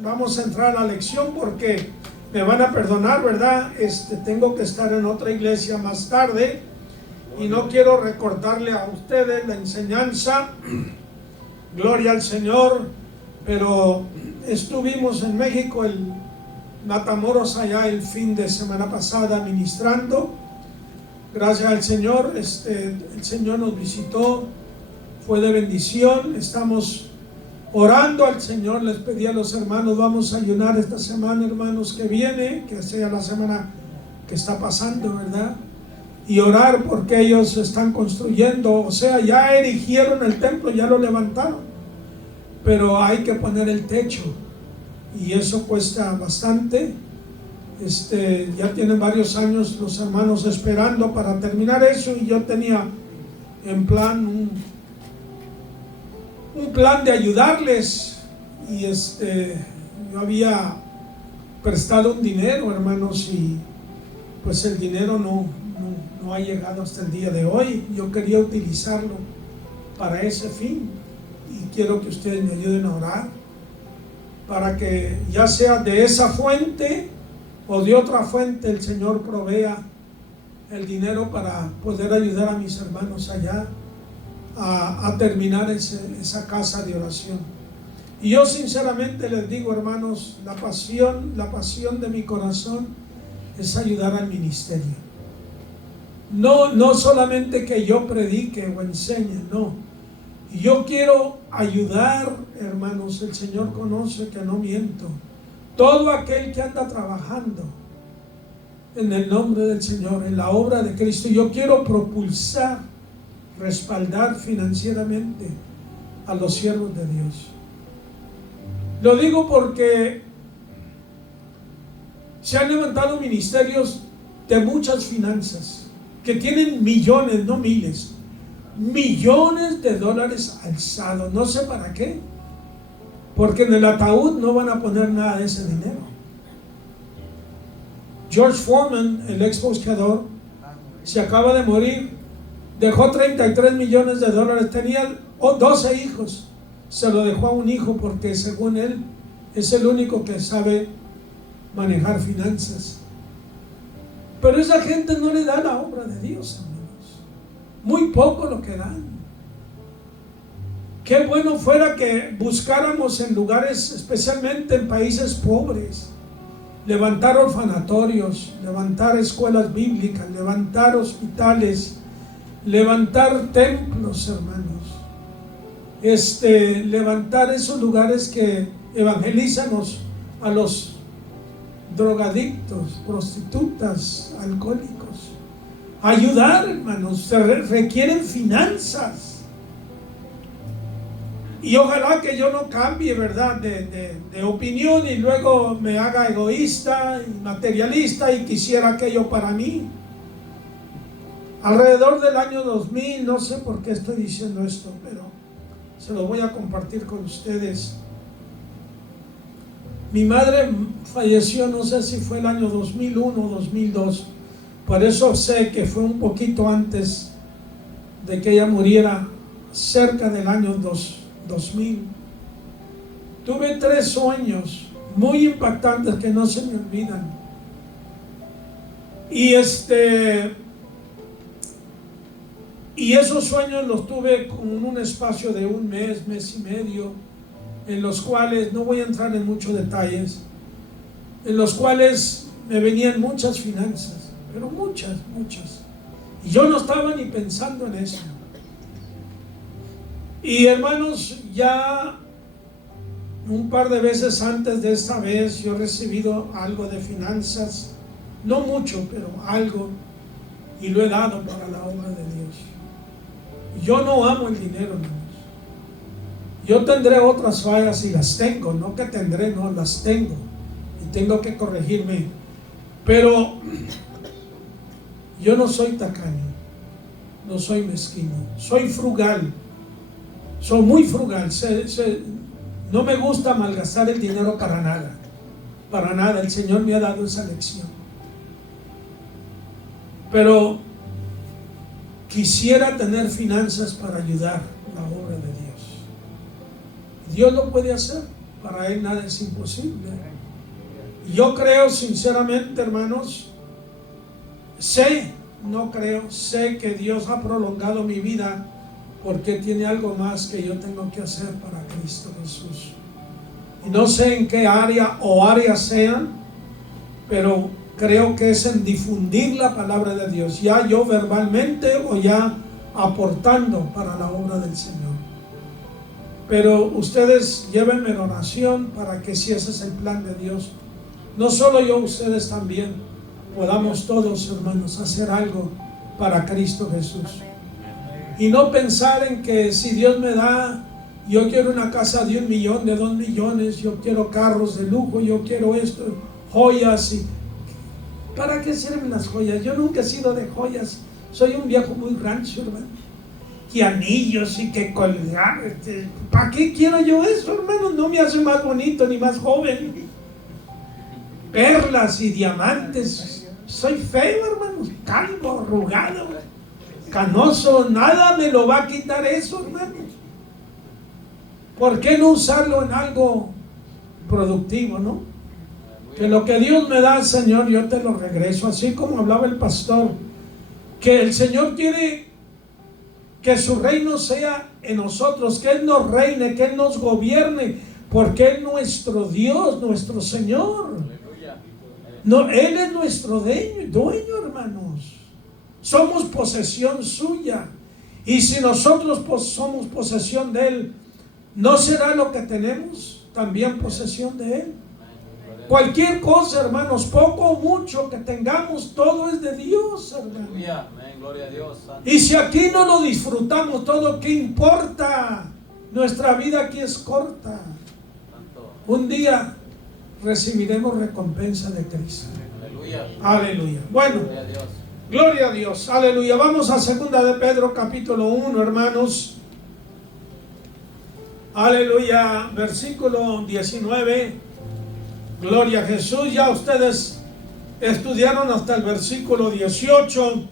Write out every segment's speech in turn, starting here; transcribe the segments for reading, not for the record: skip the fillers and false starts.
Vamos a entrar a la lección porque me van a perdonar, ¿verdad? Tengo que estar en otra iglesia más tarde y no quiero recordarle a ustedes la enseñanza. Gloria al Señor. Pero estuvimos en México, en Matamoros, allá el fin de semana pasada ministrando. Gracias al Señor, el Señor nos visitó, fue de bendición. Estamos orando al Señor. Les pedí a los hermanos, vamos a ayunar esta semana, hermanos, que viene, que sea la semana que está pasando, ¿verdad? Y orar porque ellos están construyendo, o sea, ya erigieron el templo, ya lo levantaron, pero hay que poner el techo y eso cuesta bastante. Ya tienen varios años los hermanos esperando para terminar eso, y yo tenía en plan un plan de ayudarles, y yo había prestado un dinero, hermanos, y pues el dinero no ha llegado hasta el día de hoy. Yo quería utilizarlo para ese fin y quiero que ustedes me ayuden a orar para que, ya sea de esa fuente o de otra fuente, el Señor provea el dinero para poder ayudar a mis hermanos allá a terminar esa casa de oración. Y yo sinceramente les digo, hermanos, la pasión de mi corazón es ayudar al ministerio. No solamente que yo predique o enseñe, no. Yo quiero ayudar, hermanos. El Señor conoce que no miento. Todo aquel que anda trabajando en el nombre del Señor, en la obra de Cristo, yo quiero propulsar, respaldar financieramente a los siervos de Dios. Lo digo porque se han levantado ministerios de muchas finanzas que tienen millones, no miles, millones de dólares alzados. No sé para qué, porque en el ataúd no van a poner nada de ese dinero. George Foreman, el ex boxeador, se acaba de morir. Dejó 33 millones de dólares. Tenía 12 hijos. Se lo dejó a un hijo porque, según él, es el único que sabe manejar finanzas. Pero esa gente no le da la obra de Dios, hermanos. Muy poco lo que dan. Qué bueno fuera que buscáramos en lugares, especialmente en países pobres, levantar orfanatorios, levantar escuelas bíblicas, levantar hospitales, levantar templos, hermanos. Levantar esos lugares que evangelizan a los drogadictos, prostitutas, alcohólicos. Ayudar, hermanos. Se requieren finanzas. Y ojalá que yo no cambie, ¿verdad?, de opinión y luego me haga egoísta y materialista y quisiera aquello para mí. Alrededor del año 2000, no sé por qué estoy diciendo esto, pero se lo voy a compartir con ustedes. Mi madre falleció, no sé si fue el año 2001 o 2002. Por eso sé que fue un poquito antes de que ella muriera, cerca del año 2000. Tuve 3 sueños muy impactantes que no se me olvidan. Y esos sueños los tuve con un espacio de un mes, mes y medio, en los cuales, no voy a entrar en muchos detalles, en los cuales me venían muchas finanzas, pero muchas. Y yo no estaba ni pensando en eso. Y hermanos, ya un par de veces antes de esta vez yo he recibido algo de finanzas, no mucho, pero algo, y lo he dado para la obra de Dios. Yo no amo el dinero, hermanos. Yo tendré otras fallas y las tengo, no que tendré, no, las tengo, y tengo que corregirme, pero yo no soy tacaño, no soy mezquino, soy frugal. Soy muy frugal. No me gusta malgastar el dinero para nada. Para nada. El Señor me ha dado esa lección. Pero quisiera tener finanzas para ayudar la obra de Dios. Dios lo puede hacer. Para Él nada es imposible. Yo creo sinceramente, hermanos, sé que Dios ha prolongado mi vida porque tiene algo más que yo tengo que hacer para Cristo Jesús. Y no sé en qué área o áreas sean, pero creo que es en difundir la palabra de Dios, ya yo verbalmente o ya aportando para la obra del Señor. Pero ustedes llévenme en oración para que, si ese es el plan de Dios, no solo yo, ustedes también podamos todos, hermanos, hacer algo para Cristo Jesús. Y no pensar en que si Dios me da, yo quiero una casa de 1 millón, de 2 millones, yo quiero carros de lujo, yo quiero esto, joyas. ¿Para qué sirven las joyas? Yo nunca he sido de joyas. Soy un viejo muy rancio, hermano. Que anillos y que colgar. ¿Para qué quiero yo eso, hermano? No me hace más bonito ni más joven. Perlas y diamantes. Soy feo, hermano. Calvo, arrugado, canoso. Nada me lo va a quitar eso, hermano. ¿Por qué no usarlo en algo productivo, no? Que lo que Dios me da, Señor, yo te lo regreso. Así como hablaba el pastor, que el Señor quiere que su reino sea en nosotros, que Él nos reine, que Él nos gobierne, porque Él es nuestro Dios, nuestro Señor. No, Él es nuestro dueño, hermanos. Somos posesión suya. Y si nosotros somos posesión de Él, ¿no será lo que tenemos también posesión de Él? Cualquier cosa, hermanos, poco o mucho que tengamos, todo es de Dios, hermanos. Gloria a Dios. Y si aquí no lo disfrutamos todo, ¿qué importa? Nuestra vida aquí es corta. Un día recibiremos recompensa de Cristo. Aleluya. Aleluya. Bueno, Gloria a Dios. Gloria a Dios. Aleluya. Vamos a 2 de Pedro capítulo 1, hermanos. Aleluya. Versículo 19. Gloria a Jesús. Ya ustedes estudiaron hasta el versículo 18.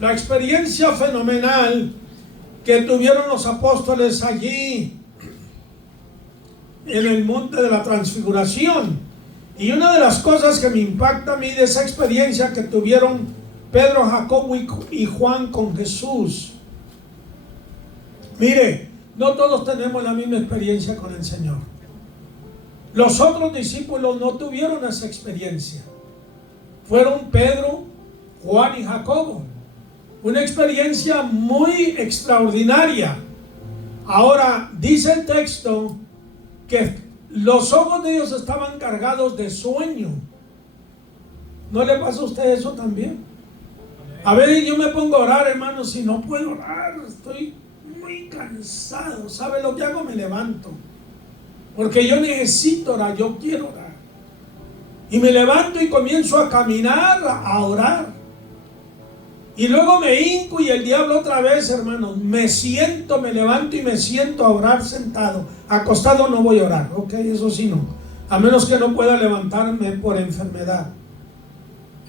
La experiencia fenomenal que tuvieron los apóstoles allí en el monte de la transfiguración. Y una de las cosas que me impacta a mí de esa experiencia que tuvieron Pedro, Jacobo y Juan con Jesús. Mire, no todos tenemos la misma experiencia con el Señor. Los otros discípulos no tuvieron esa experiencia. Fueron Pedro, Juan y Jacobo. Una experiencia muy extraordinaria. Ahora, dice el texto que los ojos de ellos estaban cargados de sueño. ¿No le pasa a usted eso también? A ver, yo me pongo a orar, hermano, si no puedo orar, estoy muy cansado. ¿Sabe lo que hago? Me levanto. Porque yo necesito orar, yo quiero orar. Y me levanto y comienzo a caminar, a orar. Y luego me hinco y el diablo otra vez, hermanos, me levanto y me siento a orar sentado. Acostado no voy a orar, ok, eso sí no. A menos que no pueda levantarme por enfermedad.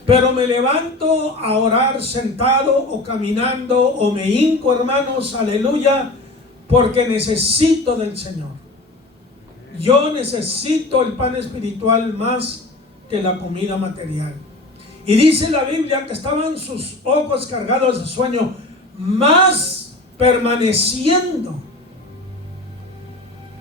Pero me levanto a orar sentado o caminando o me hinco, hermanos, aleluya, porque necesito del Señor. Yo necesito el pan espiritual más que la comida material. Y dice la Biblia que estaban sus ojos cargados de sueño, más permaneciendo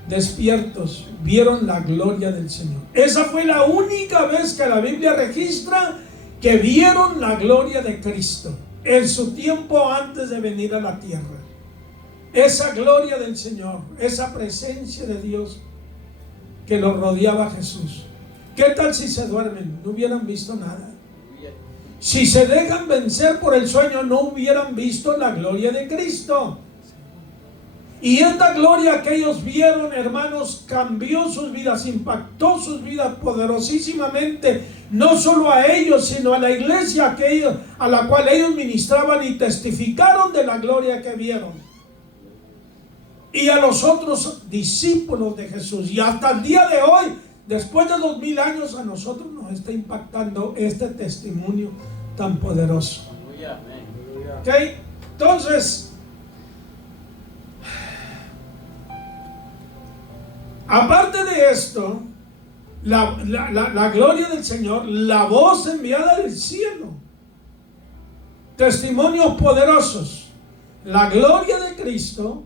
despiertos, vieron la gloria del Señor. Esa fue la única vez que la Biblia registra que vieron la gloria de Cristo en su tiempo antes de venir a la tierra. Esa gloria del Señor, esa presencia de Dios que los rodeaba a Jesús. ¿Qué tal si se duermen? No hubieran visto nada. Si se dejan vencer por el sueño, no hubieran visto la gloria de Cristo. Y esta gloria que ellos vieron, hermanos, cambió sus vidas, impactó sus vidas poderosísimamente, no solo a ellos, sino a la iglesia a la cual ellos ministraban, y testificaron de la gloria que vieron. Y a los otros discípulos de Jesús. Y hasta el día de hoy, después de 2000 años, a nosotros nos está impactando este testimonio tan poderoso. ¿Ok? Entonces, Aparte de esto, la gloria del Señor, la voz enviada del cielo, testimonios poderosos, la gloria de Cristo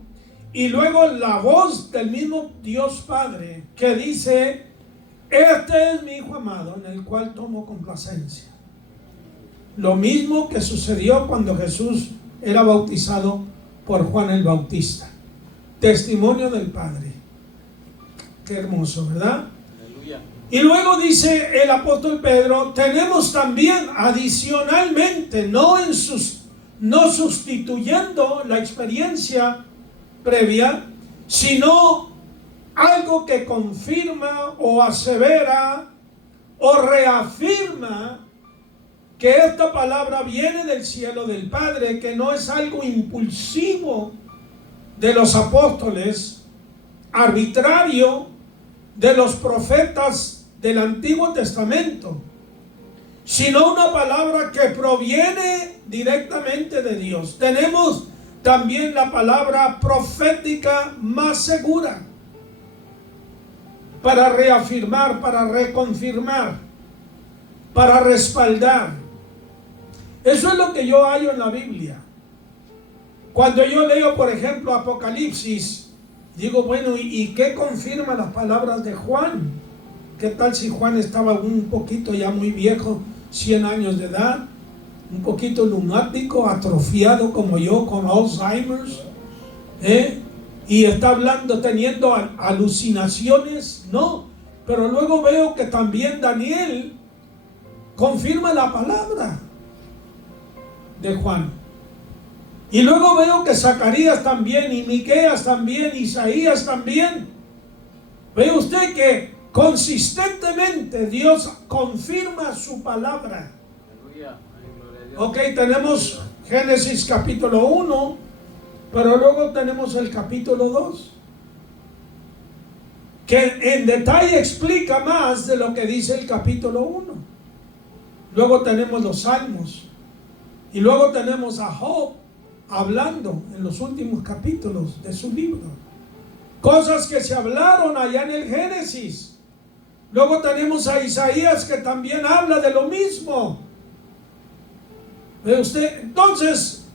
y luego la voz del mismo Dios Padre que dice: este es mi Hijo amado en el cual tomo complacencia. Lo mismo que sucedió cuando Jesús era bautizado por Juan el Bautista. Testimonio del Padre. Qué hermoso, ¿verdad? Aleluya. Y luego dice el apóstol Pedro, tenemos también adicionalmente, no sustituyendo la experiencia previa, sino algo que confirma o asevera o reafirma que esta palabra viene del cielo del Padre, que no es algo impulsivo de los apóstoles, arbitrario de los profetas del Antiguo Testamento, sino una palabra que proviene directamente de Dios. Tenemos también la palabra profética más segura para reafirmar, para reconfirmar, para respaldar. Eso es lo que yo hallo en la Biblia. Cuando yo leo, por ejemplo, Apocalipsis, digo, bueno, ¿y qué confirma las palabras de Juan? ¿Qué tal si Juan estaba un poquito ya muy viejo, 100 años de edad, un poquito lunático, atrofiado como yo, con Alzheimer's, y está hablando, teniendo alucinaciones? No, pero luego veo que también Daniel confirma la palabra de Juan. Y luego veo que Zacarías también, y Miqueas también, Isaías también. Ve usted que consistentemente Dios confirma su palabra. Aleluya. Gloria a Dios. Ok, tenemos Génesis capítulo 1, pero luego tenemos el capítulo 2, que en detalle explica más de lo que dice el capítulo 1. Luego tenemos los Salmos, y luego tenemos a Job hablando en los últimos capítulos de su libro. Cosas que se hablaron allá en el Génesis. Luego tenemos a Isaías, que también habla de lo mismo. ¿Ve usted? Entonces,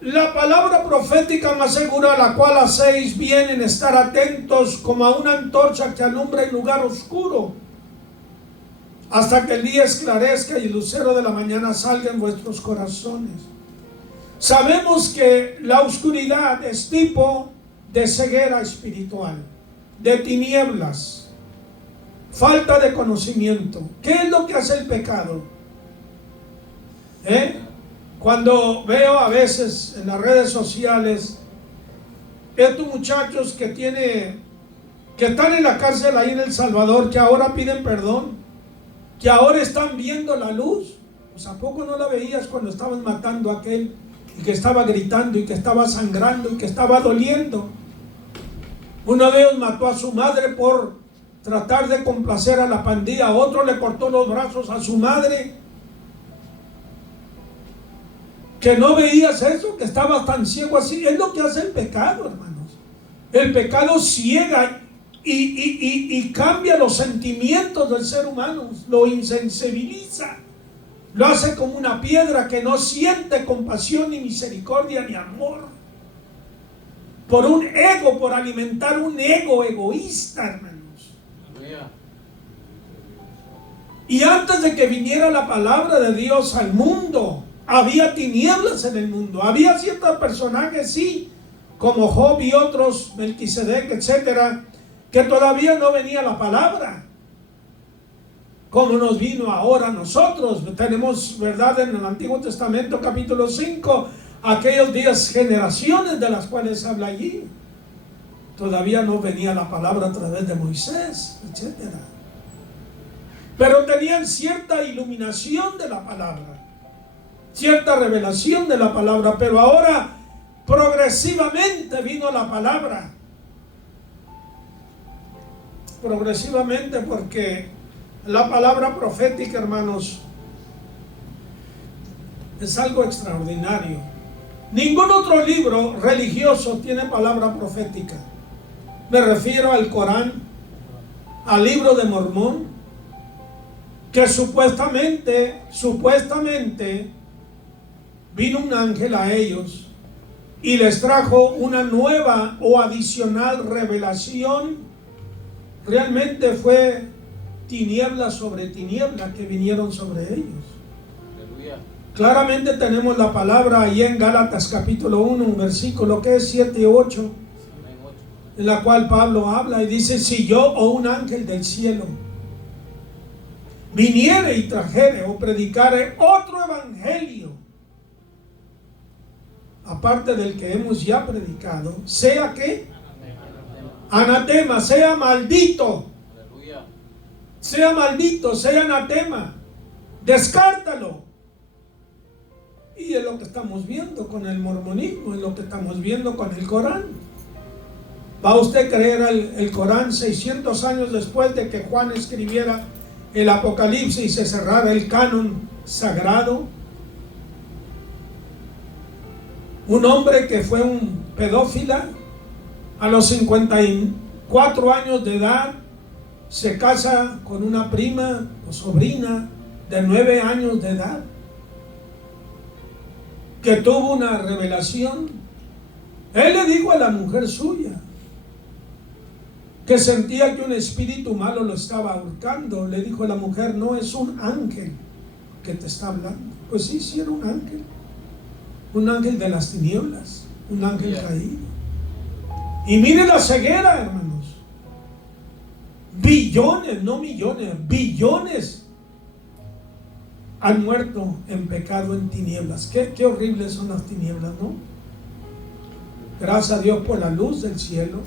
la palabra profética más segura, a la cual hacéis bien en estar atentos como a una antorcha que alumbra en lugar oscuro, hasta que el día esclarezca y el lucero de la mañana salga en vuestros corazones. Sabemos que la oscuridad es tipo de ceguera espiritual, de tinieblas, falta de conocimiento. ¿Qué es lo que hace el pecado? Cuando veo a veces en las redes sociales estos muchachos que están en la cárcel ahí en El Salvador, que ahora piden perdón, que ahora están viendo la luz. Pues ¿a poco no la veías cuando estaban matando a aquel, y que estaba gritando, y que estaba sangrando, y que estaba doliendo? Uno de ellos mató a su madre por tratar de complacer a la pandilla, otro le cortó los brazos a su madre. Que no veías eso, que estabas tan ciego así. Es lo que hace el pecado, hermanos. El pecado ciega y cambia los sentimientos del ser humano, lo insensibiliza, lo hace como una piedra que no siente compasión, ni misericordia, ni amor, por un ego, por alimentar un ego egoísta, hermanos. Y antes de que viniera la palabra de Dios al mundo, había tinieblas en el mundo. Había ciertos personajes, sí, como Job y otros, Melquisedec, etcétera, que todavía no venía la palabra, como nos vino ahora a nosotros. Tenemos, ¿verdad?, en el Antiguo Testamento, capítulo 5, aquellos 10 generaciones de las cuales habla allí. Todavía no venía la palabra a través de Moisés, etcétera. Pero tenían cierta iluminación de la palabra, cierta revelación de la palabra. Pero ahora progresivamente vino la palabra. Progresivamente, porque la palabra profética, hermanos, es algo extraordinario. Ningún otro libro religioso tiene palabra profética. Me refiero al Corán, al libro de Mormón, que supuestamente vino un ángel a ellos y les trajo una nueva o adicional revelación. Realmente fue tinieblas sobre tinieblas que vinieron sobre ellos. Aleluya. Claramente tenemos la palabra ahí en Gálatas capítulo 1, un versículo que es 7 y 8, Amén. 8. en la cual Pablo habla y dice: si yo o un ángel del cielo viniere y trajere o predicare otro evangelio aparte del que hemos ya predicado, sea que anatema, sea maldito, Aleluya. sea maldito, sea anatema, descártalo. Y es lo que estamos viendo con el mormonismo, es lo que estamos viendo con el Corán. ¿Va usted a creer el Corán 600 años después de que Juan escribiera el Apocalipsis y se cerrara el canon sagrado? Un hombre que fue un pedófila, a los 54 años de edad, se casa con una prima o sobrina de 9 años de edad, que tuvo una revelación. Él le dijo a la mujer suya que sentía que un espíritu malo lo estaba ahorcando. Le dijo a la mujer: no, es un ángel que te está hablando. Pues sí, sí era un ángel de las tinieblas, un ángel caído. Y mire la ceguera, hermanos. Billones, no millones, billones han muerto en pecado, en tinieblas. Qué horribles son las tinieblas, ¿no? Gracias a Dios por la luz del cielo.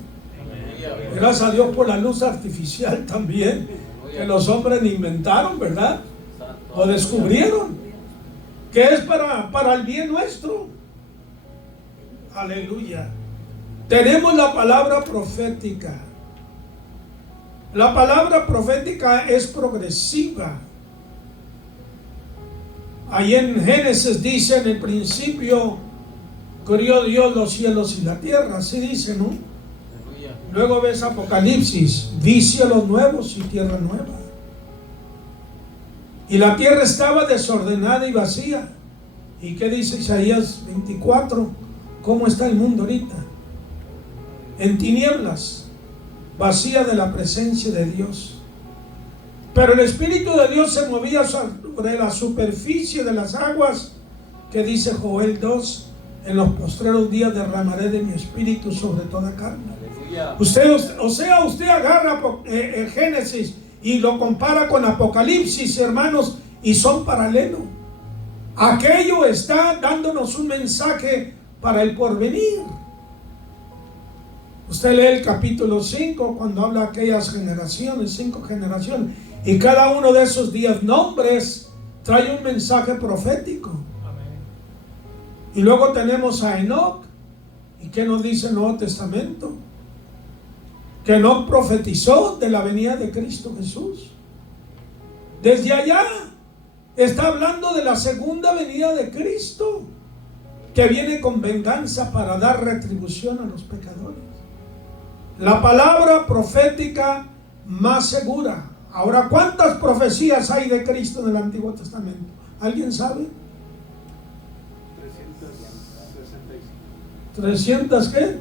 Gracias a Dios por la luz artificial también, que los hombres inventaron, ¿verdad? O descubrieron, que es para el bien nuestro. Aleluya. Tenemos la palabra profética. La palabra profética es progresiva. Ahí en Génesis dice: en el principio crió Dios los cielos y la tierra. Así dice, ¿no? Luego ves Apocalipsis: vi cielos nuevos y tierra nueva. Y la tierra estaba desordenada y vacía. ¿Y qué dice Isaías 24? ¿Cómo está el mundo ahorita? En tinieblas, vacía de la presencia de Dios. Pero el Espíritu de Dios se movía sobre la superficie de las aguas, que dice Joel 2: en los postreros días derramaré de mi espíritu sobre toda carne. Usted agarra Génesis y lo compara con Apocalipsis, hermanos, y son paralelos. Aquello está dándonos un mensaje para el porvenir. Usted lee el capítulo 5 cuando habla de aquellas generaciones, 5 generaciones, y cada uno de esos 10 nombres trae un mensaje profético. Amén. Y luego tenemos a Enoc. ¿Y qué nos dice el Nuevo Testamento? Que Enoc profetizó de la venida de Cristo Jesús. Desde allá está hablando de la segunda venida de Cristo, que viene con venganza para dar retribución a los pecadores. La palabra profética más segura. Ahora, ¿cuántas profecías hay de Cristo en el Antiguo Testamento? ¿Alguien sabe? 300 ¿qué?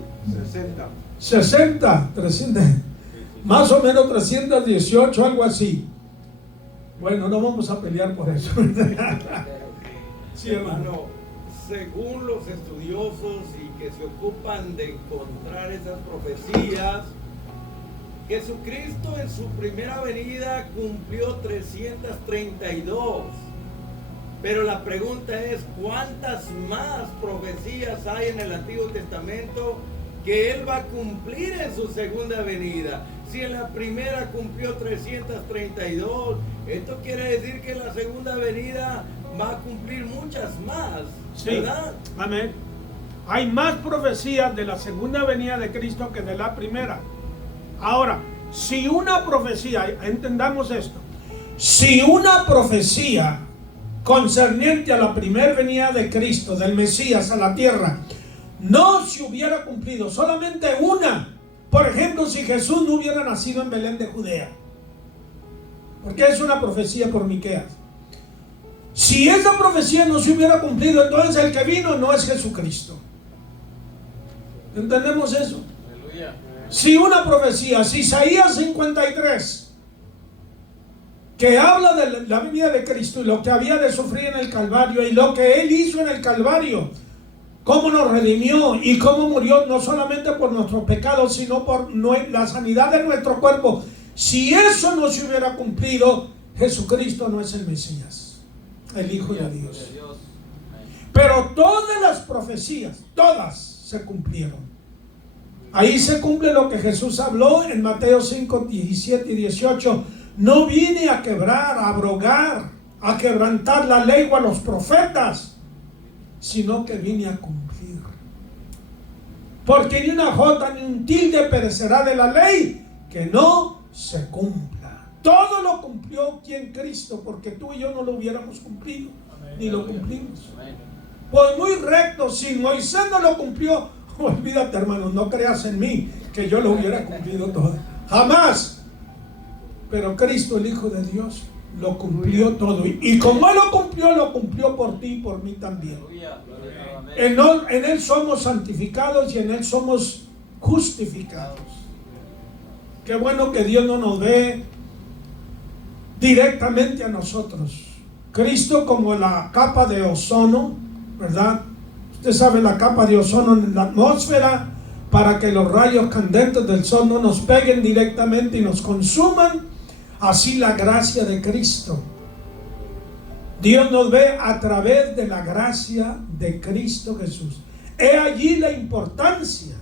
60, 300, más o menos 318, algo así. Bueno, no vamos a pelear por eso. Sí, hermano, según los estudiosos y que se ocupan de encontrar esas profecías, Jesucristo en su primera venida cumplió 332. Pero la pregunta es: ¿cuántas más profecías hay en el Antiguo Testamento que Él va a cumplir en su segunda venida? Si en la primera cumplió 332, esto quiere decir que en la segunda venida va a cumplir muchas más, ¿verdad? Sí, amén. Hay más profecías de la segunda venida de Cristo que de la primera. Ahora, si una profecía, entendamos esto, si una profecía concerniente a la primera venida de Cristo, del Mesías a la tierra, no se hubiera cumplido, solamente una, por ejemplo, si Jesús no hubiera nacido en Belén de Judea, porque es una profecía por Miqueas. Si esa profecía no se hubiera cumplido, entonces el que vino no es Jesucristo. ¿Entendemos eso? Aleluya. Si una profecía, si Isaías 53, que habla de la venida de Cristo y lo que había de sufrir en el Calvario y lo que Él hizo en el Calvario, cómo nos redimió y cómo murió no solamente por nuestros pecados, sino por la sanidad de nuestro cuerpo. Si eso no se hubiera cumplido, Jesucristo no es el Mesías, el Hijo de Dios. Pero todas las profecías, todas se cumplieron. Ahí se cumple lo que Jesús habló en Mateo 5, 17 y 18. No vine a quebrar, a abrogar, a quebrantar la ley o a los profetas, sino que vine a cumplir. Porque ni una jota ni un tilde perecerá de la ley que no se cumpla. Todo lo cumplió quien Cristo, porque tú y yo no lo hubiéramos cumplido. Amén. Ni lo cumplimos. Amén. Pues muy recto, si Moisés no lo cumplió, olvídate, hermano, no creas en mí que yo lo hubiera cumplido todo. Jamás. Pero Cristo, el Hijo de Dios, lo cumplió todo. Y como Él lo cumplió por ti y por mí también. En Él somos santificados y en Él somos justificados. Qué bueno que Dios no nos ve directamente a nosotros. Cristo como la capa de ozono, ¿verdad? Usted sabe, la capa de ozono en la atmósfera, para que los rayos candentes del sol no nos peguen directamente y nos consuman. Así la gracia de Cristo. Dios nos ve a través de la gracia de Cristo Jesús. He allí la importancia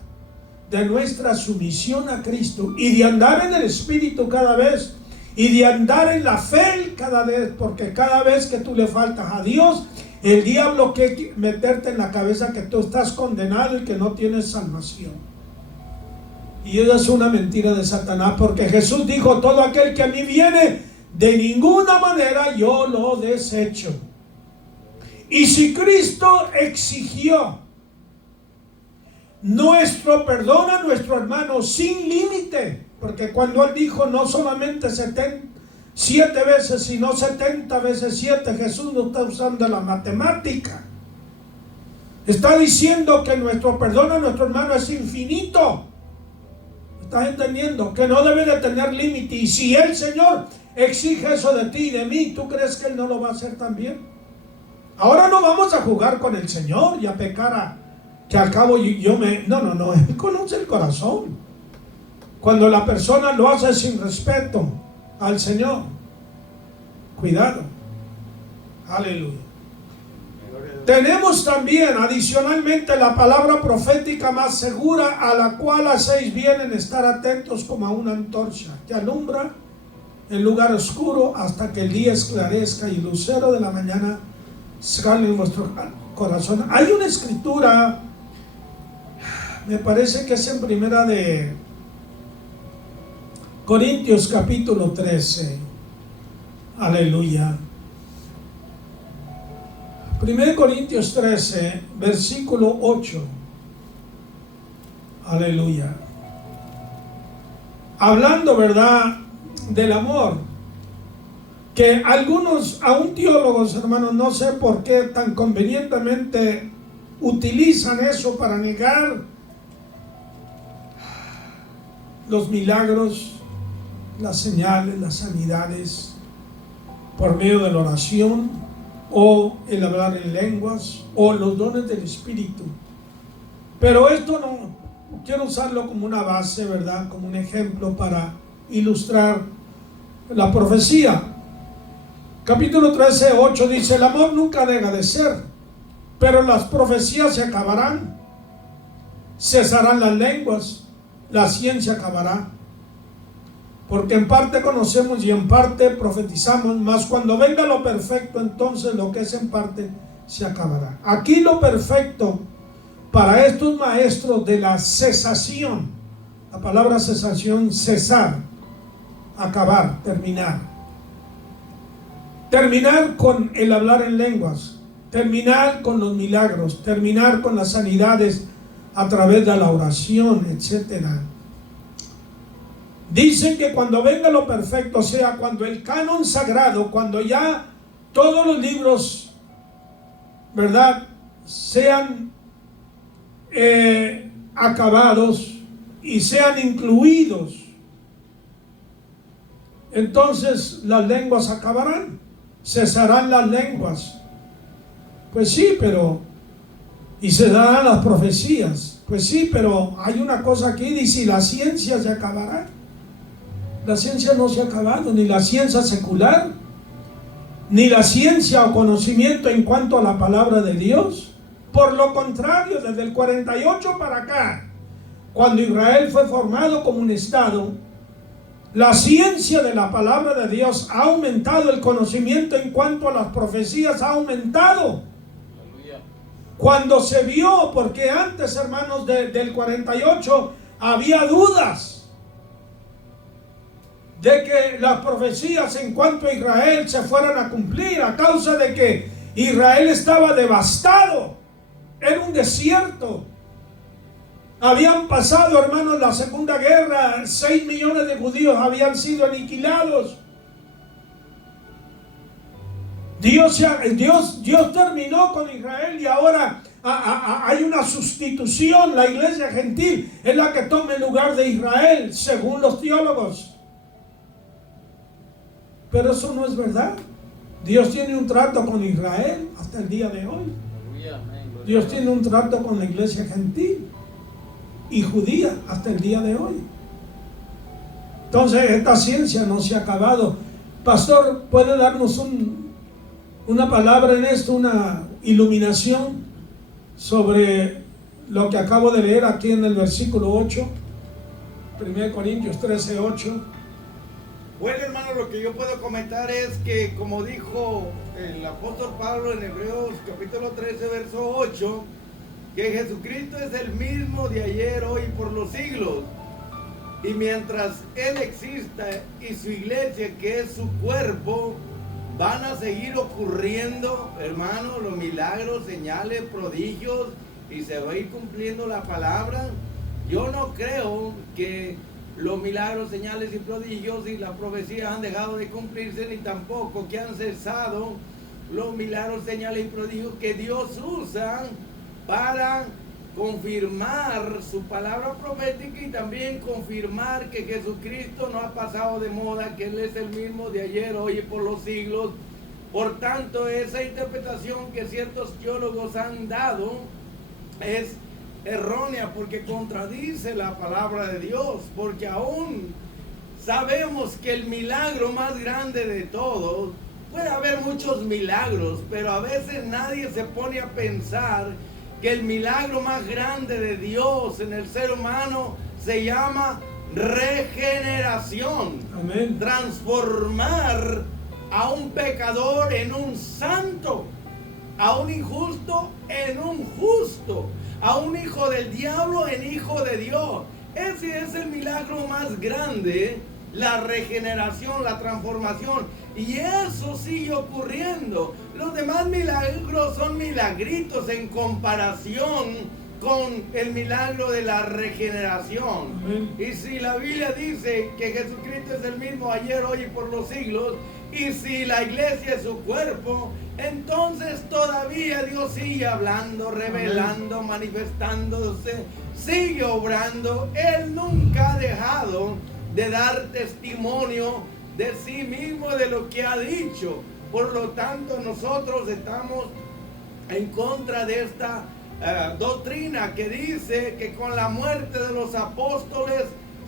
de nuestra sumisión a Cristo y de andar en el Espíritu cada vez y de andar en la fe cada vez, porque cada vez que tú le faltas a Dios, el diablo quiere meterte en la cabeza que tú estás condenado y que no tienes salvación. Y eso es una mentira de Satanás, porque Jesús dijo: todo aquel que a mí viene, de ninguna manera yo lo desecho. Y si Cristo exigió nuestro perdón a nuestro hermano sin límite, porque cuando Él dijo no solamente 7 veces, sino 70 veces 7, Jesús no está usando la matemática. Está diciendo que nuestro perdón a nuestro hermano es infinito. ¿Estás entendiendo? Que no debe de tener límite. Y si el Señor exige eso de ti y de mí, ¿tú crees que Él no lo va a hacer también? Ahora no vamos a jugar con el Señor y a pecar que al cabo No, Él conoce el corazón. Cuando la persona lo hace sin respeto al Señor, cuidado. Aleluya. Tenemos también adicionalmente la palabra profética más segura, a la cual hacéis bien en estar atentos como a una antorcha que alumbra el lugar oscuro hasta que el día esclarezca y el lucero de la mañana sale en vuestro corazón. Hay una escritura, me parece que es en primera de Corintios capítulo 13. Aleluya. 1 Corintios 13, versículo 8. Aleluya. Hablando, ¿verdad?, del amor. Que algunos, aún teólogos, hermanos, no sé por qué tan convenientemente utilizan eso para negar los milagros, las señales, las sanidades por medio de la oración, o el hablar en lenguas, o los dones del Espíritu. Pero esto no quiero usarlo como una base, ¿verdad?, como un ejemplo para ilustrar la profecía. Capítulo 13, 8 dice: el amor nunca deja de ser, pero las profecías se acabarán, cesarán las lenguas, la ciencia acabará. Porque en parte conocemos y en parte profetizamos, mas cuando venga lo perfecto, entonces lo que es en parte se acabará. Aquí lo perfecto para estos maestros de la cesación, la palabra cesación, cesar, acabar, terminar. Terminar con el hablar en lenguas, terminar con los milagros, terminar con las sanidades a través de la oración, etcétera. Dicen que cuando venga lo perfecto, o sea, cuando el canon sagrado, cuando ya todos los libros, ¿verdad?, sean acabados y sean incluidos, entonces las lenguas acabarán, cesarán las lenguas. Pues sí, pero, y se darán las profecías. Pues sí, pero hay una cosa aquí, dice, la ciencia se acabará. La ciencia no se ha acabado, ni la ciencia secular, ni la ciencia o conocimiento en cuanto a la palabra de Dios. Por lo contrario, desde el 48 para acá, cuando Israel fue formado como un estado, la ciencia de la palabra de Dios ha aumentado, el conocimiento en cuanto a las profecías ha aumentado. Aleluya. Cuando se vio, porque antes, hermanos, del 48 había dudas de que las profecías en cuanto a Israel se fueran a cumplir, a causa de que Israel estaba devastado, era un desierto. Habían pasado, hermanos, la Segunda Guerra, 6 millones de judíos habían sido aniquilados. Dios terminó con Israel y ahora hay una sustitución. La iglesia gentil es la que toma el lugar de Israel, según los teólogos. Pero eso no es verdad. Dios tiene un trato con Israel hasta el día de hoy. Dios tiene un trato con la iglesia gentil y judía hasta el día de hoy. Entonces esta ciencia no se ha acabado. Pastor, ¿puede darnos una palabra en esto, una iluminación sobre lo que acabo de leer aquí en el versículo 8? 1 Corintios 13:8. Bueno, hermano, lo que yo puedo comentar es que, como dijo el apóstol Pablo en Hebreos capítulo 13, verso 8, que Jesucristo es el mismo de ayer, hoy y por los siglos. Y mientras Él exista y su iglesia, que es su cuerpo, van a seguir ocurriendo, hermano, los milagros, señales, prodigios, y se va a ir cumpliendo la palabra. Yo no creo que los milagros, señales y prodigios y las profecías han dejado de cumplirse, ni tampoco que han cesado los milagros, señales y prodigios que Dios usa para confirmar su palabra profética y también confirmar que Jesucristo no ha pasado de moda, que Él es el mismo de ayer, hoy y por los siglos. Por tanto, esa interpretación que ciertos teólogos han dado es errónea, porque contradice la palabra de Dios, porque aún sabemos que el milagro más grande de todos, puede haber muchos milagros, pero a veces nadie se pone a pensar que el milagro más grande de Dios en el ser humano se llama regeneración. Amén. Transformar a un pecador en un santo, a un injusto en un justo, a un hijo del diablo en hijo de Dios. Ese es el milagro más grande, la regeneración, la transformación. Y eso sigue ocurriendo. Los demás milagros son milagritos en comparación con el milagro de la regeneración. Amén. Y si la Biblia dice que Jesucristo es el mismo ayer, hoy y por los siglos, y si la iglesia es su cuerpo, entonces todavía Dios sigue hablando, revelando, manifestándose, sigue obrando. Él nunca ha dejado de dar testimonio de sí mismo, de lo que ha dicho. Por lo tanto, nosotros estamos en contra de esta doctrina que dice que con la muerte de los apóstoles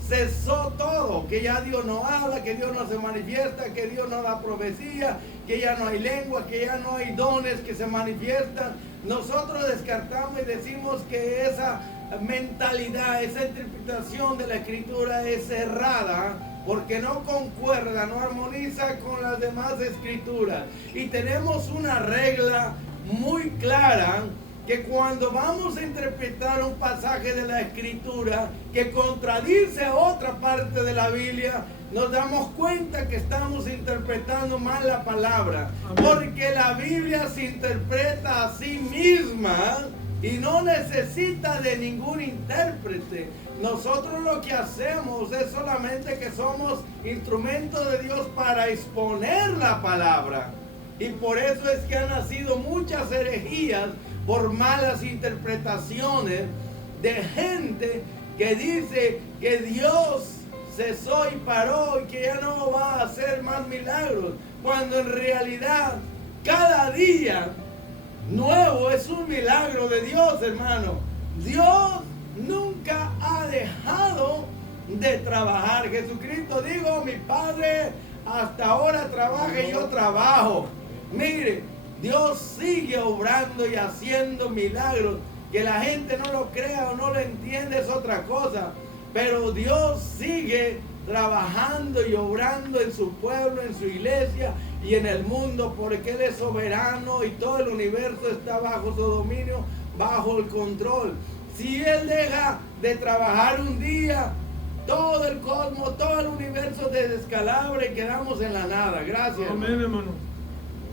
cesó todo, que ya Dios no habla, que Dios no se manifiesta, que Dios no da profecía, que ya no hay lengua, que ya no hay dones que se manifiestan. Nosotros descartamos y decimos que esa mentalidad, esa interpretación de la escritura es errada, porque no concuerda, no armoniza con las demás escrituras. Y tenemos una regla muy clara, que cuando vamos a interpretar un pasaje de la escritura que contradice otra parte de la Biblia, nos damos cuenta que estamos interpretando mal la palabra. Amén. Porque la Biblia se interpreta a sí misma y no necesita de ningún intérprete. Nosotros lo que hacemos es solamente que somos instrumentos de Dios para exponer la palabra. Y por eso es que han nacido muchas herejías por malas interpretaciones de gente que dice que Dios cesó y paró y que ya no va a hacer más milagros, cuando en realidad cada día nuevo es un milagro de Dios, hermano. Dios nunca ha dejado de trabajar. Jesucristo dijo: mi Padre hasta ahora trabaja y yo trabajo. Mire, Dios sigue obrando y haciendo milagros. Que la gente no lo crea o no lo entiende es otra cosa, pero Dios sigue trabajando y obrando en su pueblo, en su iglesia y en el mundo, porque Él es soberano y todo el universo está bajo su dominio, bajo el control. Si Él deja de trabajar un día, todo el cosmos, todo el universo se descalabra y quedamos en la nada. Gracias. Amén, hermano.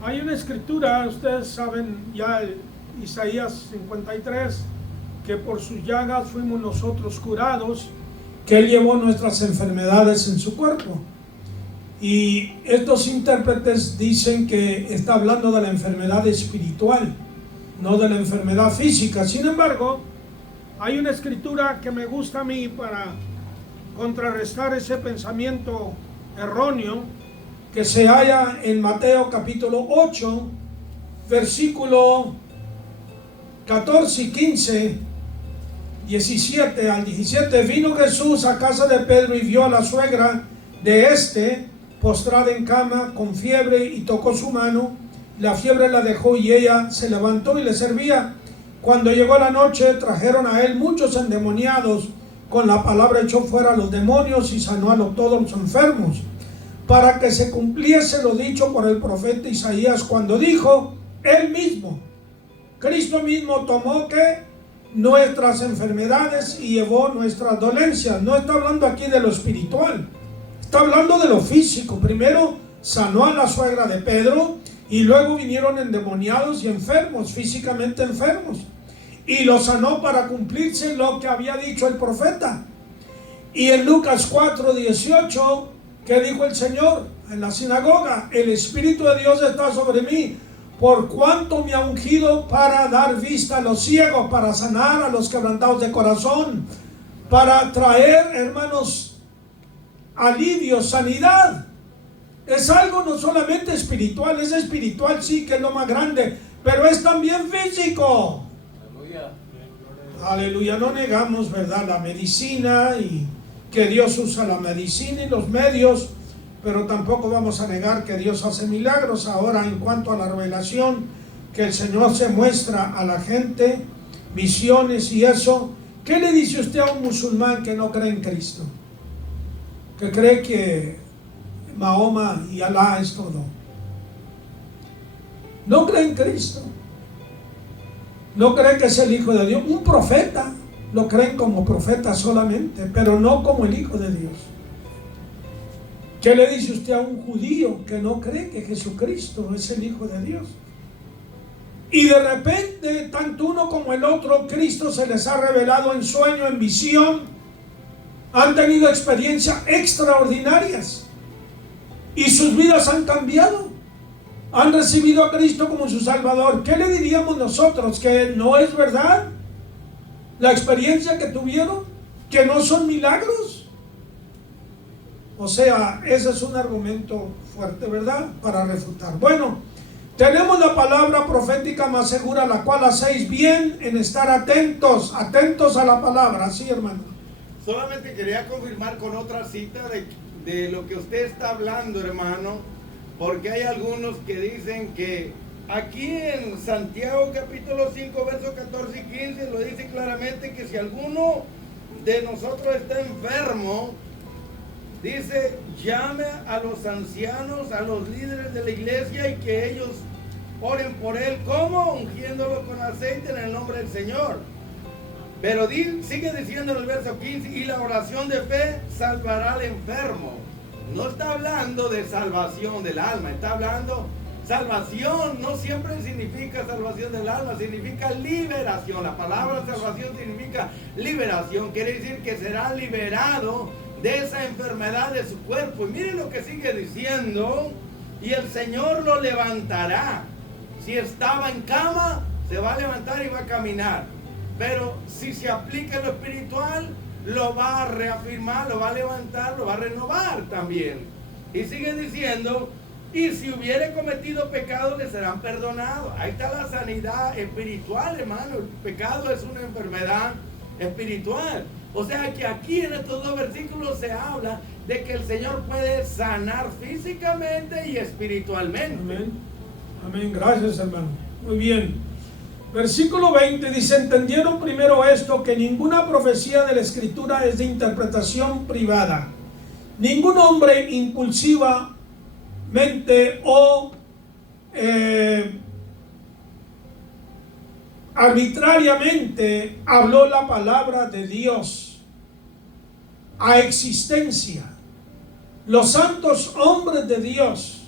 Hay una escritura, ustedes saben ya, Isaías 53, que por sus llagas fuimos nosotros curados, que Él llevó nuestras enfermedades en su cuerpo. Y estos intérpretes dicen que está hablando de la enfermedad espiritual, no de la enfermedad física. Sin embargo, hay una escritura que me gusta a mí para contrarrestar ese pensamiento erróneo, que se halla en Mateo capítulo 8, versículo 14 y 15, 17 al 17. Vino Jesús a casa de Pedro y vio a la suegra de este postrada en cama con fiebre, y tocó su mano. La fiebre la dejó y ella se levantó y le servía. Cuando llegó la noche, trajeron a él muchos endemoniados. Con la palabra echó fuera a los demonios y sanó a todos los enfermos, para que se cumpliese lo dicho por el profeta Isaías, cuando dijo: él mismo, Cristo mismo, tomó que nuestras enfermedades y llevó nuestras dolencias. No está hablando aquí de lo espiritual, está hablando de lo físico. Primero sanó a la suegra de Pedro, y luego vinieron endemoniados y enfermos, físicamente enfermos, y los sanó para cumplirse lo que había dicho el profeta. Y en Lucas 4:18, ¿qué dijo el Señor en la sinagoga? El Espíritu de Dios está sobre mí, por cuanto me ha ungido para dar vista a los ciegos, para sanar a los quebrantados de corazón, para traer, hermanos, alivio, sanidad. Es algo no solamente espiritual, es espiritual, sí, que es lo más grande, pero es también físico. Aleluya. Aleluya. No negamos, ¿verdad?, la medicina, y que Dios usa la medicina y los medios, pero tampoco vamos a negar que Dios hace milagros. Ahora, en cuanto a la revelación, que el Señor se muestra a la gente, visiones y eso, ¿qué le dice usted a un musulmán que no cree en Cristo? Que cree que Mahoma y Alá es todo. No cree en Cristo, no cree que es el Hijo de Dios. Un profeta lo creen como profeta solamente, pero no como el Hijo de Dios. ¿Qué le dice usted a un judío que no cree que Jesucristo es el Hijo de Dios? Y de repente, tanto uno como el otro, Cristo se les ha revelado en sueño, en visión. Han tenido experiencias extraordinarias y sus vidas han cambiado. Han recibido a Cristo como su Salvador. ¿Qué le diríamos nosotros? ¿Que no es verdad la experiencia que tuvieron? ¿Que no son milagros? O sea, ese es un argumento fuerte, ¿verdad?, para refutar. Bueno, tenemos la palabra profética más segura, la cual hacéis bien en estar atentos a la palabra. ¿Sí, hermano? Solamente quería confirmar con otra cita de lo que usted está hablando, hermano, porque hay algunos que dicen que aquí en Santiago capítulo 5, versos 14 y 15, lo dice claramente que si alguno de nosotros está enfermo, dice, llame a los ancianos, a los líderes de la iglesia, y que ellos oren por él. ¿Cómo? Ungiéndolo con aceite en el nombre del Señor. Pero sigue diciendo en el verso 15, y la oración de fe salvará al enfermo. No está hablando de salvación del alma, está hablando salvación no siempre significa salvación del alma, significa liberación. La palabra salvación significa liberación, quiere decir que será liberado de esa enfermedad de su cuerpo. Y miren lo que sigue diciendo: y el Señor lo levantará. Si estaba en cama, se va a levantar y va a caminar. Pero si se aplica en lo espiritual, lo va a reafirmar, lo va a levantar, lo va a renovar también. Y sigue diciendo: y si hubiere cometido pecado, le serán perdonados. Ahí está la sanidad espiritual, hermano. El pecado es una enfermedad espiritual. O sea que aquí en estos dos versículos se habla de que el Señor puede sanar físicamente y espiritualmente. Amén. Amén. Gracias, hermano. Muy bien. Versículo 20 dice: entendieron primero esto, que ninguna profecía de la Escritura es de interpretación privada. Ningún hombre impulsivamente o arbitrariamente habló la palabra de Dios a existencia. Los santos hombres de Dios,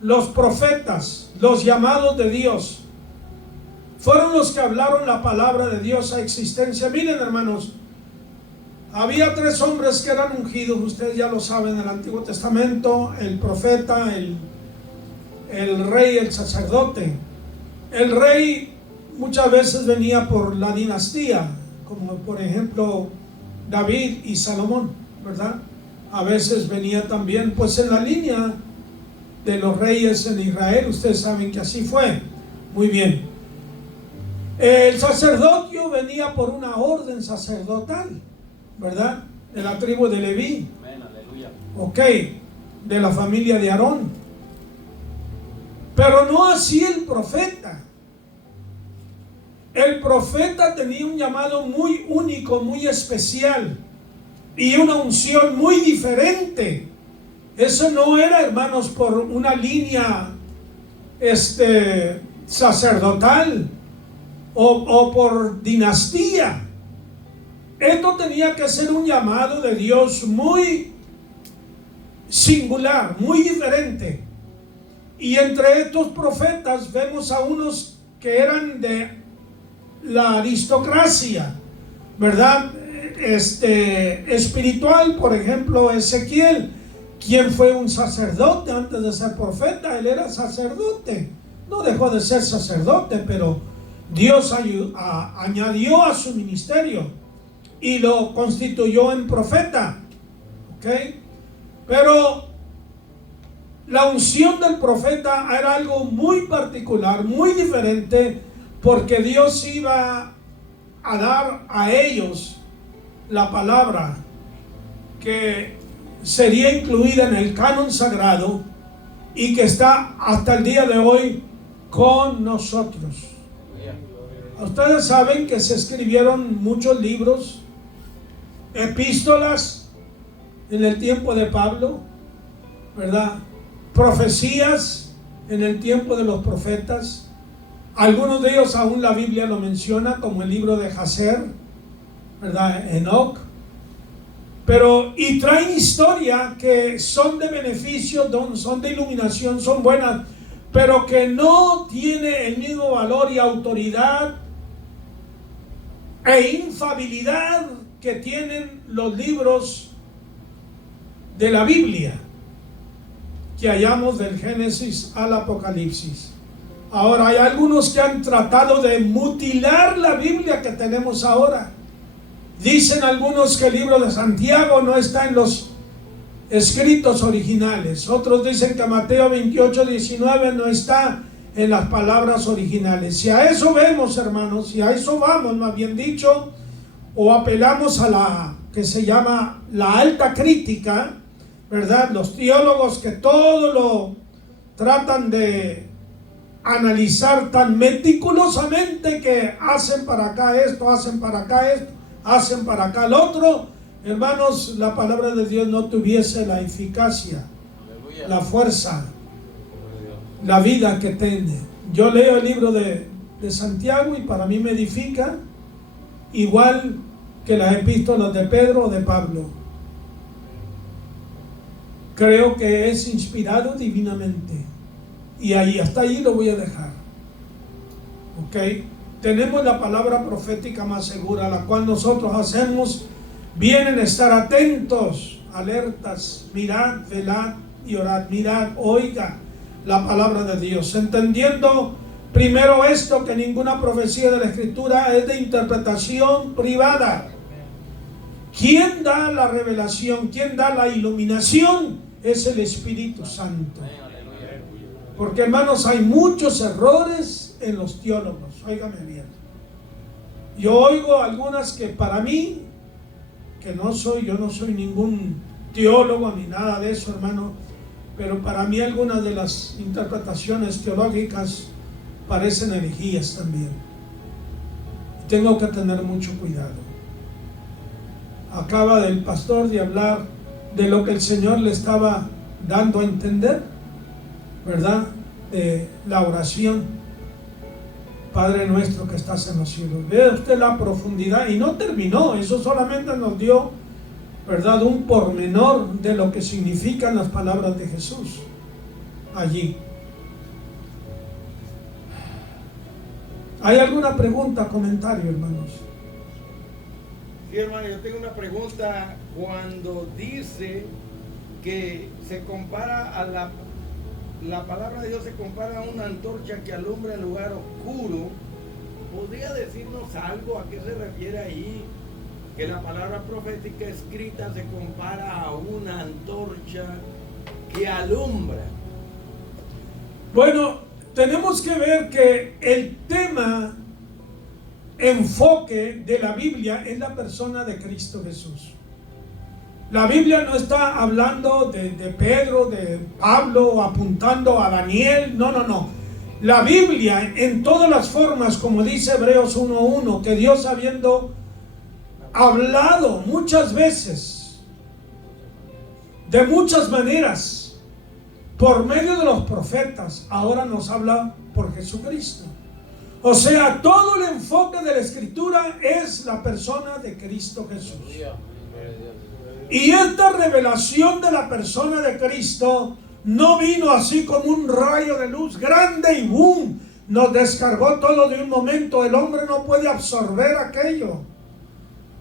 los profetas, los llamados de Dios, fueron los que hablaron la palabra de Dios a existencia. Miren, hermanos, había 3 hombres que eran ungidos, ustedes ya lo saben, en el Antiguo Testamento: el profeta, el rey, el sacerdote. El rey muchas veces venía por la dinastía, como por ejemplo David y Salomón, ¿verdad? A veces venía también pues en la línea de los reyes en Israel. Ustedes saben que así fue. Muy bien. El sacerdocio venía por una orden sacerdotal, ¿verdad? De la tribu de Leví. Amén, aleluya. Ok, de la familia de Aarón. Pero no así el profeta. El profeta tenía un llamado muy único, muy especial, y una unción muy diferente. Eso no era, hermanos, por una línea sacerdotal o por dinastía. Esto tenía que ser un llamado de Dios muy singular, muy diferente. Y entre estos profetas vemos a unos que eran de la aristocracia, ¿verdad? Espiritual. Por ejemplo, Ezequiel, quien fue un sacerdote antes de ser profeta. Él era sacerdote, no dejó de ser sacerdote, pero Dios añadió a su ministerio y lo constituyó en profeta. ¿Ok? Pero la unción del profeta era algo muy particular, muy diferente, porque Dios iba a dar a ellos la palabra que sería incluida en el canon sagrado y que está hasta el día de hoy con nosotros. Ustedes saben que se escribieron muchos libros, epístolas en el tiempo de Pablo, ¿verdad? Profecías en el tiempo de los profetas. Algunos de ellos aún la Biblia lo menciona, como el libro de Jacer, ¿verdad? Enoc. Y traen historia que son de beneficio, son de iluminación, son buenas, pero que no tiene el mismo valor y autoridad e infalibilidad que tienen los libros de la Biblia que hallamos del Génesis al Apocalipsis. Ahora, hay algunos que han tratado de mutilar la Biblia que tenemos ahora. Dicen algunos que el libro de Santiago no está en los escritos originales. Otros dicen que Mateo 28:19 no está en las palabras originales. Si a eso vemos, hermanos, si a eso vamos, más bien dicho, o apelamos a la que se llama la alta crítica, ¿verdad? Los teólogos que todo lo tratan de analizar tan meticulosamente, que hacen para acá esto, hacen para acá esto, hacen para acá el otro. Hermanos, la palabra de Dios no tuviese la eficacia, aleluya, la fuerza, la vida que tiene. Yo leo el libro de Santiago y para mí me edifica igual que las epístolas de Pedro o de Pablo. Creo que es inspirado divinamente. Y ahí, hasta ahí lo voy a dejar. ¿Ok? Tenemos la palabra profética más segura, la cual nosotros hacemos bien en estar atentos, alertas, mirad, velad y orad. Mirad, oiga la palabra de Dios, entendiendo primero esto, que ninguna profecía de la Escritura es de interpretación privada. ¿Quién da la revelación? ¿Quién da la iluminación? Es el Espíritu Santo. Porque, hermanos, hay muchos errores en los teólogos. Óigame bien. Yo oigo algunas que para mí, yo no soy ningún teólogo ni nada de eso, hermano, pero para mí algunas de las interpretaciones teológicas parecen herejías también. Tengo que tener mucho cuidado. Acaba el pastor de hablar de lo que el Señor le estaba dando a entender, ¿verdad? De la oración. Padre nuestro que estás en los cielos. Ve usted la profundidad, y no terminó, eso solamente nos dio, ¿verdad?, un pormenor de lo que significan las palabras de Jesús allí. ¿Hay alguna pregunta, comentario, hermanos? Sí, hermano, yo tengo una pregunta. Cuando dice que se compara a la palabra de Dios, se compara a una antorcha que alumbra el lugar oscuro, ¿podría decirnos algo? ¿A qué se refiere ahí? Que la palabra profética escrita se compara a una antorcha que alumbra. Bueno, tenemos que ver que el tema, enfoque de la Biblia es la persona de Cristo Jesús. La Biblia no está hablando de Pedro, de Pablo, apuntando a Daniel, no. La Biblia en todas las formas, como dice Hebreos 1:1, que Dios, habiendo hablado muchas veces, de muchas maneras, por medio de los profetas, ahora nos habla por Jesucristo. O sea, todo el enfoque de la Escritura es la persona de Cristo Jesús. Y esta revelación de la persona de Cristo no vino así como un rayo de luz grande y boom, nos descargó todo de un momento. El hombre no puede absorber aquello,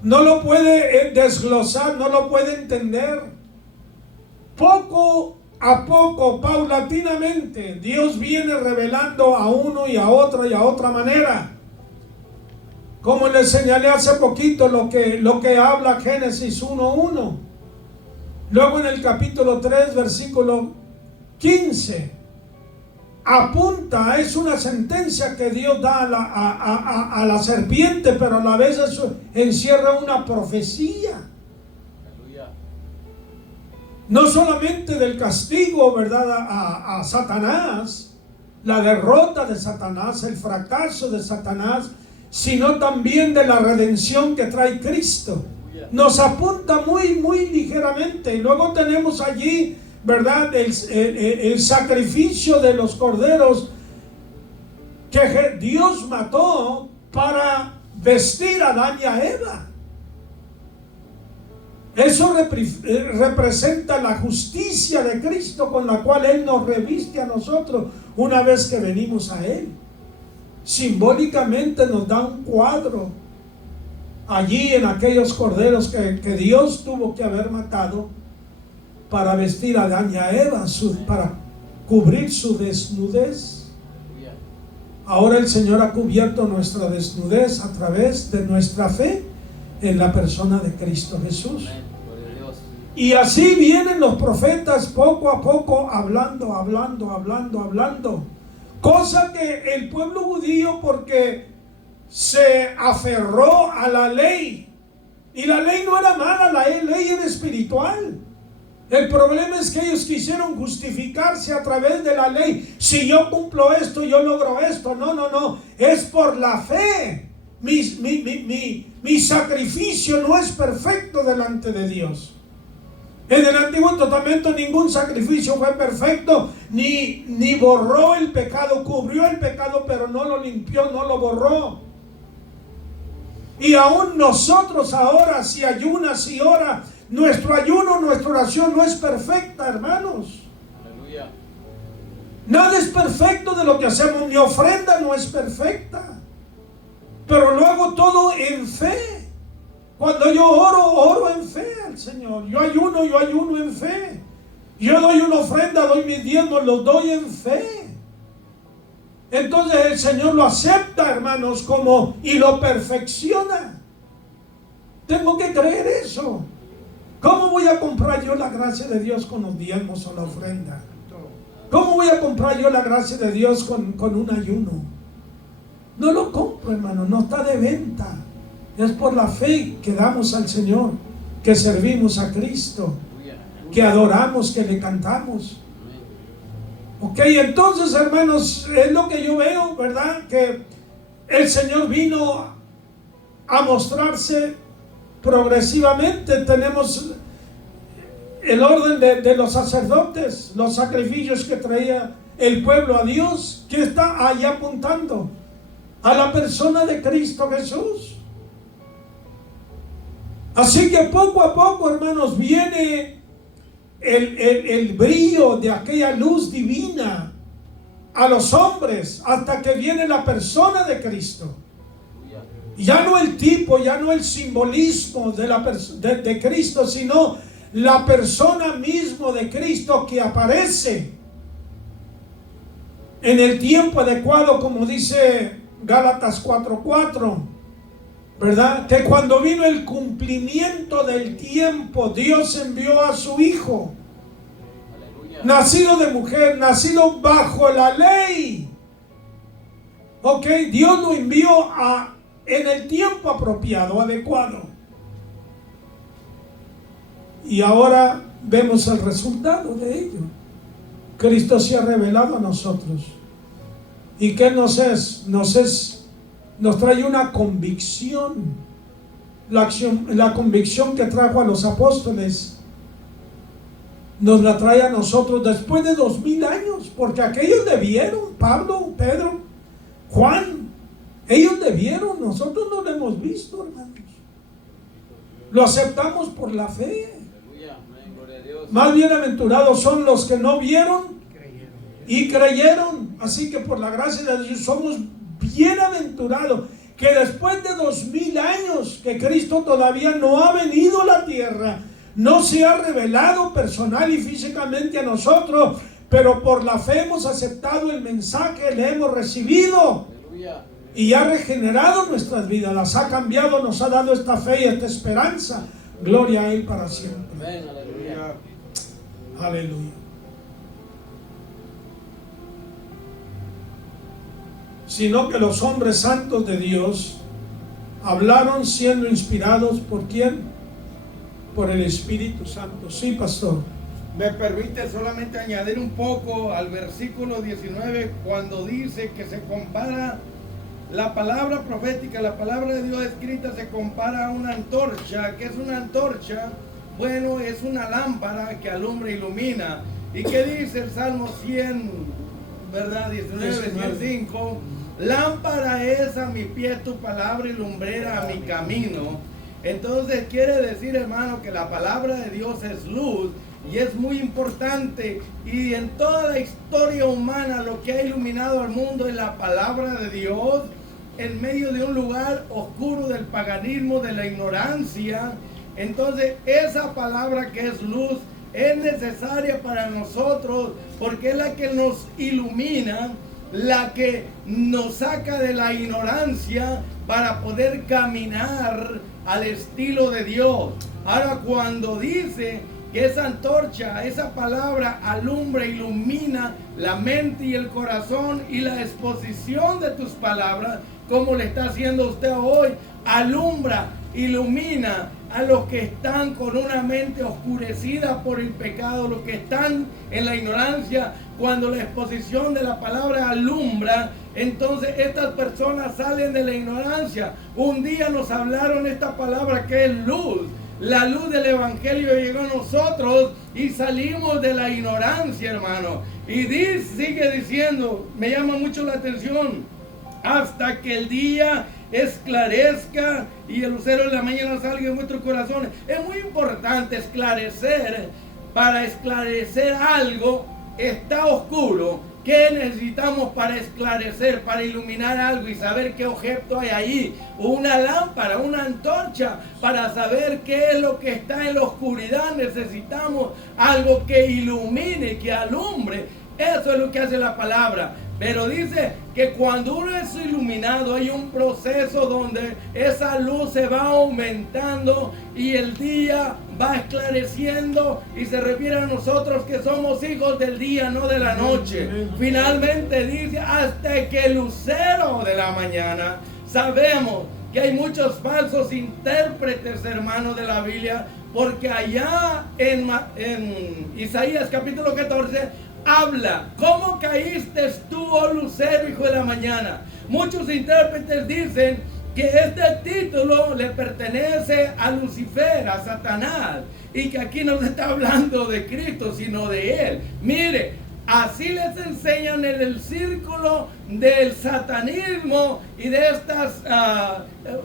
no lo puede desglosar, no lo puede entender. Poco a poco, paulatinamente, Dios viene revelando a uno y a otra manera. Como les señalé hace poquito lo que habla Génesis 1:1. Luego en el capítulo 3, versículo 15, apunta, es una sentencia que Dios da a la serpiente, pero a la vez eso encierra una profecía. No solamente del castigo, ¿verdad?, a Satanás, la derrota de Satanás, el fracaso de Satanás, sino también de la redención que trae Cristo. Nos apunta muy ligeramente. Y luego tenemos allí, ¿verdad?, el sacrificio de los corderos que Dios mató para vestir a Adán y a Eva. Eso representa la justicia de Cristo con la cual Él nos reviste a nosotros una vez que venimos a Él. Simbólicamente nos da un cuadro allí en aquellos corderos que Dios tuvo que haber matado para vestir a Adán y a Eva, para cubrir su desnudez. Ahora el Señor ha cubierto nuestra desnudez a través de nuestra fe en la persona de Cristo Jesús. Y así vienen los profetas poco a poco hablando. Cosa que el pueblo judío, porque se aferró a la ley, y la ley no era mala, la ley era espiritual. El problema es que ellos quisieron justificarse a través de la ley. Si yo cumplo esto, yo logro esto. No, es por la fe. Mi sacrificio no es perfecto delante de Dios. En el Antiguo Testamento ningún sacrificio fue perfecto, ni borró el pecado, cubrió el pecado, pero no lo limpió, no lo borró. Y aún nosotros ahora, si ayunas y ora, nuestro ayuno, nuestra oración no es perfecta, hermanos. Aleluya. Nada es perfecto de lo que hacemos, mi ofrenda no es perfecta, pero lo hago todo en fe. Cuando yo oro en fe al Señor. Yo ayuno en fe. Yo doy una ofrenda, doy mis diezmos, los doy en fe. Entonces el Señor lo acepta, hermanos, y lo perfecciona. Tengo que creer eso. ¿Cómo voy a comprar yo la gracia de Dios con los diezmos o la ofrenda? ¿Cómo voy a comprar yo la gracia de Dios con un ayuno? No lo compro, hermano, no está de venta. Es por la fe que damos al Señor, que servimos a Cristo, que adoramos, que le cantamos. Ok, entonces, hermanos, es lo que yo veo, ¿verdad? Que el Señor vino a mostrarse progresivamente. Tenemos el orden de los sacerdotes, los sacrificios que traía el pueblo a Dios, que está ahí apuntando a la persona de Cristo Jesús. Así que poco a poco, hermanos, viene el brillo de aquella luz divina a los hombres, hasta que viene la persona de Cristo. Ya no el tipo, ya no el simbolismo de Cristo, sino la persona mismo de Cristo que aparece en el tiempo adecuado, como dice Gálatas 4:4, ¿verdad? Que cuando vino el cumplimiento del tiempo, Dios envió a su Hijo, nacido de mujer, nacido bajo la ley. Ok, Dios lo envió en el tiempo apropiado, adecuado. Y ahora vemos el resultado de ello. Cristo se ha revelado a nosotros. ¿Y qué nos es? Nos trae una convicción. La convicción que trajo a los apóstoles nos la trae a nosotros después de 2000 años, porque aquellos debieron, Pablo, Pedro, Juan, ellos debieron, nosotros no lo hemos visto, hermanos. Lo aceptamos por la fe. Más bienaventurados son los que no vieron y creyeron. Así que por la gracia de Dios somos bienaventurados, que después de 2000 años que Cristo todavía no ha venido a la tierra, no se ha revelado personal y físicamente a nosotros, pero por la fe hemos aceptado el mensaje, le hemos recibido y ha regenerado nuestras vidas, las ha cambiado, nos ha dado esta fe y esta esperanza. Gloria a Él para siempre. Amén, aleluya. Aleluya. Sino que los hombres santos de Dios hablaron siendo inspirados ¿por quién? Por el Espíritu Santo. Sí, pastor. Me permite solamente añadir un poco al versículo 19, cuando dice que se compara la palabra profética, la palabra de Dios escrita, se compara a una antorcha. ¿Qué es una antorcha? Bueno, es una lámpara que alumbra e ilumina. ¿Y qué dice el Salmo 100, verdad? 19, 105. Lámpara es a mi pie tu palabra y lumbrera a mi camino. Entonces quiere decir, hermano, que la palabra de Dios es luz y es muy importante. Y en toda la historia humana lo que ha iluminado al mundo es la palabra de Dios en medio de un lugar oscuro del paganismo, de la ignorancia. Entonces esa palabra que es luz es necesaria para nosotros, porque es la que nos ilumina, la que nos saca de la ignorancia para poder caminar al estilo de Dios. Ahora, cuando dice que esa antorcha, esa palabra alumbra, ilumina la mente y el corazón, y la exposición de tus palabras, como le está haciendo usted hoy, alumbra, ilumina a los que están con una mente oscurecida por el pecado, los que están en la ignorancia. Cuando la exposición de la palabra alumbra, entonces estas personas salen de la ignorancia. Un día nos hablaron esta palabra que es luz. La luz del evangelio llegó a nosotros y salimos de la ignorancia, hermano. Y sigue diciendo, me llama mucho la atención, hasta que el día esclarezca y el lucero de la mañana salga en vuestros corazones. Es muy importante esclarecer. Para esclarecer algo está oscuro, ¿Qué necesitamos para esclarecer, para iluminar algo y saber qué objeto hay ahí? Una lámpara, una antorcha, para saber qué es lo que está en la oscuridad. Necesitamos algo que ilumine, que alumbre. Eso es lo que hace la palabra. Pero dice que cuando uno es iluminado hay un proceso donde esa luz se va aumentando y el día va esclareciendo, y se refiere a nosotros que somos hijos del día, no de la noche. Finalmente dice, hasta que el lucero de la mañana. Sabemos que hay muchos falsos intérpretes, hermanos, de la Biblia, porque allá en Isaías capítulo 14 habla, ¿cómo caíste tú, oh lucero, hijo de la mañana? Muchos intérpretes dicen que este título le pertenece a Lucifer, a Satanás, y que aquí no se está hablando de Cristo, sino de él. Mire, así les enseñan en el círculo del satanismo y de estas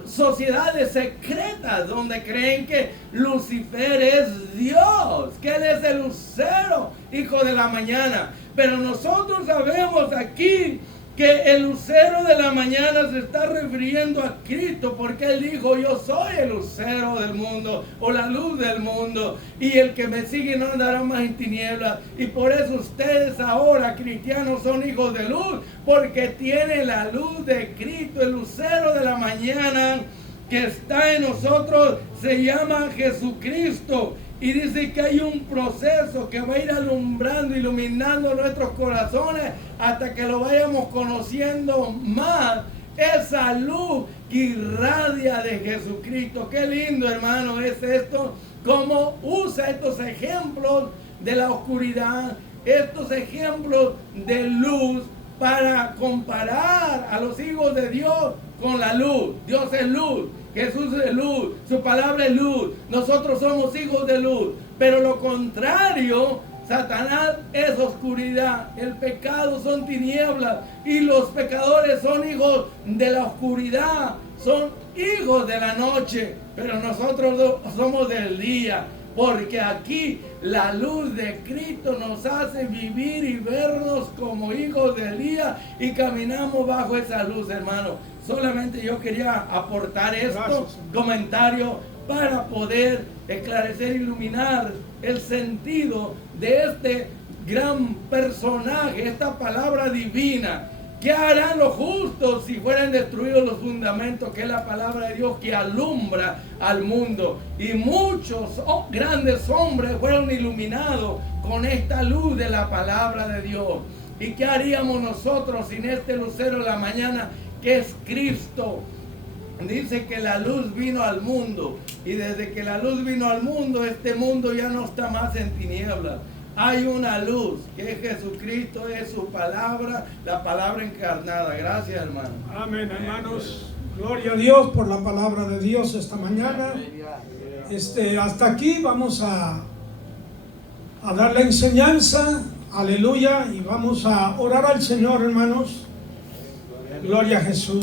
sociedades secretas donde creen que Lucifer es Dios, que él es el lucero, hijo de la mañana. Pero nosotros sabemos aquí que el lucero de la mañana se está refiriendo a Cristo, porque él dijo, yo soy el lucero del mundo, o la luz del mundo, y el que me sigue no andará más en tinieblas. Y por eso ustedes ahora, cristianos, son hijos de luz, porque tienen la luz de Cristo. El lucero de la mañana que está en nosotros se llama Jesucristo. Y dice que hay un proceso que va a ir alumbrando, iluminando nuestros corazones hasta que lo vayamos conociendo más. Esa luz que irradia de Jesucristo. Qué lindo, hermano, es esto. Cómo usa estos ejemplos de la oscuridad, estos ejemplos de luz, para comparar a los hijos de Dios con la luz. Dios es luz, Jesús es luz, su palabra es luz, nosotros somos hijos de luz. Pero lo contrario, Satanás es oscuridad, el pecado son tinieblas, y los pecadores son hijos de la oscuridad, son hijos de la noche. Pero nosotros somos del día, porque aquí la luz de Cristo nos hace vivir y vernos como hijos del día, y caminamos bajo esa luz, hermano. Solamente yo quería aportar comentario para poder esclarecer, iluminar el sentido de este gran personaje, esta palabra divina. ¿Qué harán los justos si fueran destruidos los fundamentos, que es la palabra de Dios que alumbra al mundo? Y muchos grandes hombres fueron iluminados con esta luz de la palabra de Dios. ¿Y qué haríamos nosotros sin este lucero de la mañana, que es Cristo? Dice que la luz vino al mundo, y desde que la luz vino al mundo, este mundo ya no está más en tinieblas. Hay una luz, que es Jesucristo, es su palabra, la palabra encarnada. Gracias, hermano. Amén, hermanos. Gloria a Dios por la palabra de Dios esta mañana. Hasta aquí vamos a dar la enseñanza. Aleluya. Y vamos a orar al Señor, hermanos. Gloria a Jesús.